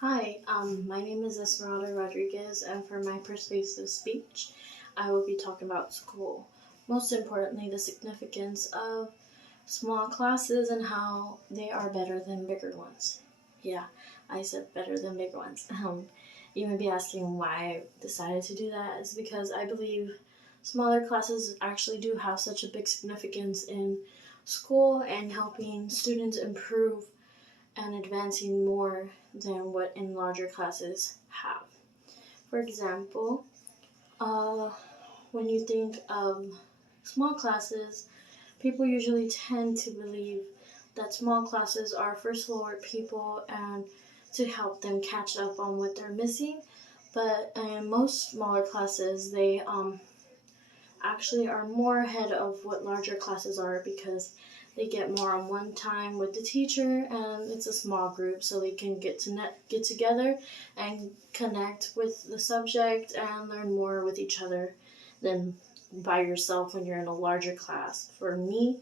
Hi, my name is Esmeralda Rodriguez, and for my persuasive speech, I will be talking about school. Most importantly, the significance of small classes and how they are better than bigger ones. Yeah, I said better than bigger ones. You may be asking why I decided to do that. It's because I believe smaller classes actually do have such a big significance in school and helping students improve and advancing more than what in larger classes have. For example, uh, when you think of small classes, people usually tend to believe that small classes are for slower people and to help them catch up on what they're missing. But in most smaller classes, they actually are more ahead of what larger classes are because they get more on one time with the teacher and it's a small group so they can get together and connect with the subject and learn more with each other than by yourself when you're in a larger class. For me,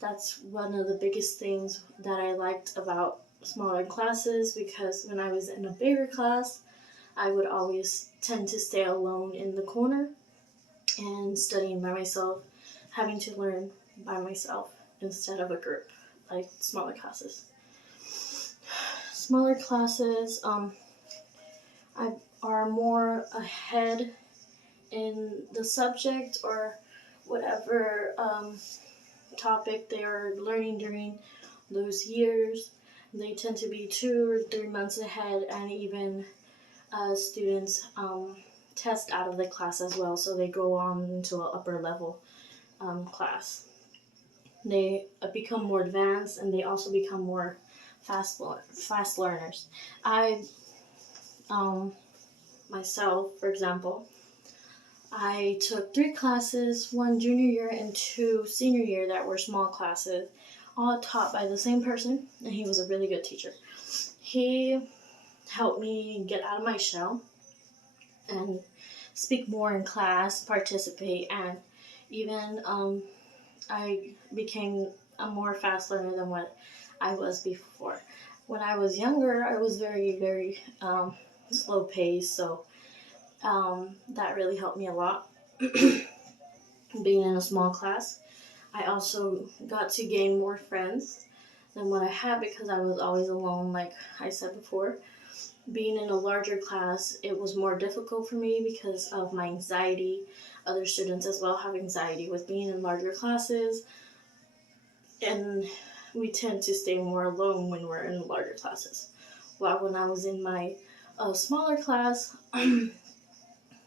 that's one of the biggest things that I liked about smaller classes because when I was in a bigger class, I would always tend to stay alone in the corner and studying by myself, having to learn by myself instead of a group, like smaller classes. Smaller classes are more ahead in the subject or whatever topic they are learning during those years. They tend to be 2 or 3 months ahead, and even students test out of the class as well, so they go on into an upper level class. They become more advanced, and they also become more fast learners. I myself, for example, I took 3 classes, one junior year and 2 senior year that were small classes, all taught by the same person, and he was a really good teacher. He helped me get out of my shell and speak more in class, participate, and even I became a more fast learner than what I was before. When I was younger, I was very slow paced, so that really helped me a lot. Being in a small class, I also got to gain more friends than what I had because I was always alone, like I said before. Being in a larger class, it was more difficult for me because of my anxiety. Other students as well have anxiety with being in larger classes, and we tend to stay more alone when we're in larger classes. While when I was in my smaller class,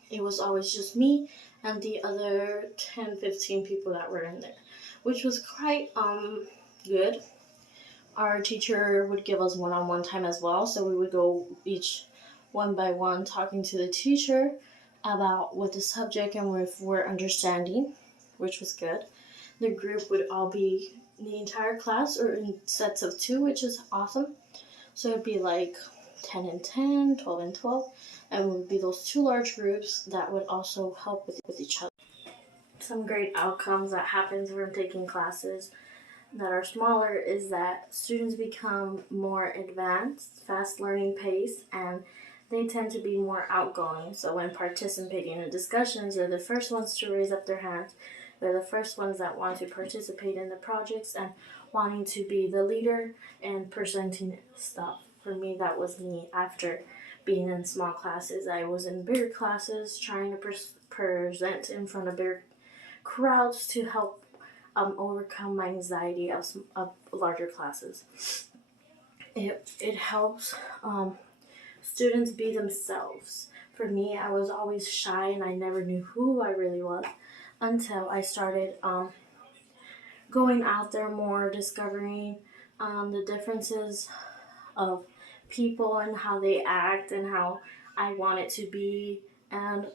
it was always just me and the other 10, 15 people that were in there, which was quite good. Our teacher would give us one-on-one time as well, so we would go each one by one talking to the teacher about what the subject and if we're understanding, which was good. The group would all be the entire class or in sets of 2, which is awesome. So it'd be like 10 and 10, 12 and 12, and it would be those 2 large groups that would also help with each other. Some great outcomes that happens from taking classes that are smaller is that students become more advanced, fast learning pace, and they tend to be more outgoing. So when participating in discussions, they're the first ones to raise up their hands. They're the first ones that want to participate in the projects and wanting to be the leader and presenting stuff. For me, that was me after being in small classes. I was in bigger classes trying to present in front of bigger crowds to help overcome my anxiety of larger classes. It helps students be themselves. For me, I was always shy and I never knew who I really was until I started going out there more, discovering the differences of people and how they act and how I want it to be. And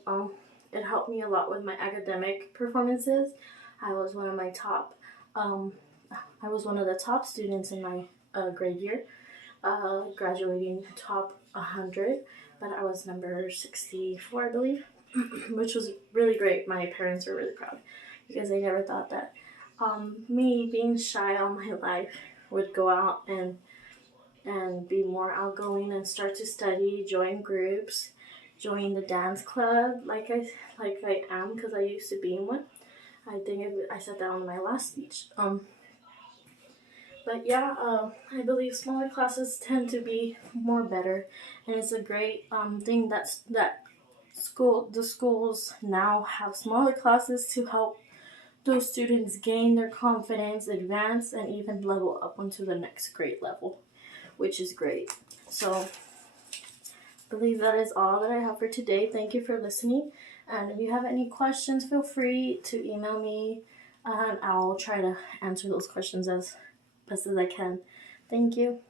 it helped me a lot with my academic performances. I was one of my top. I was one of the top students in my grade year, graduating top 100, but I was number 64, I believe, which was really great. My parents were really proud because they never thought that me being shy all my life would go out and and be more outgoing and start to study, join groups, join the dance club like I am, because I used to be in one. I think I said that on my last speech. But yeah, I believe smaller classes tend to be more better, and it's a great thing that the schools now have smaller classes to help those students gain their confidence, advance, and even level up onto the next grade level, which is great. So I believe that is all that I have for today. Thank you for listening. And if you have any questions, feel free to email me, and I'll try to answer those questions as best as I can. Thank you.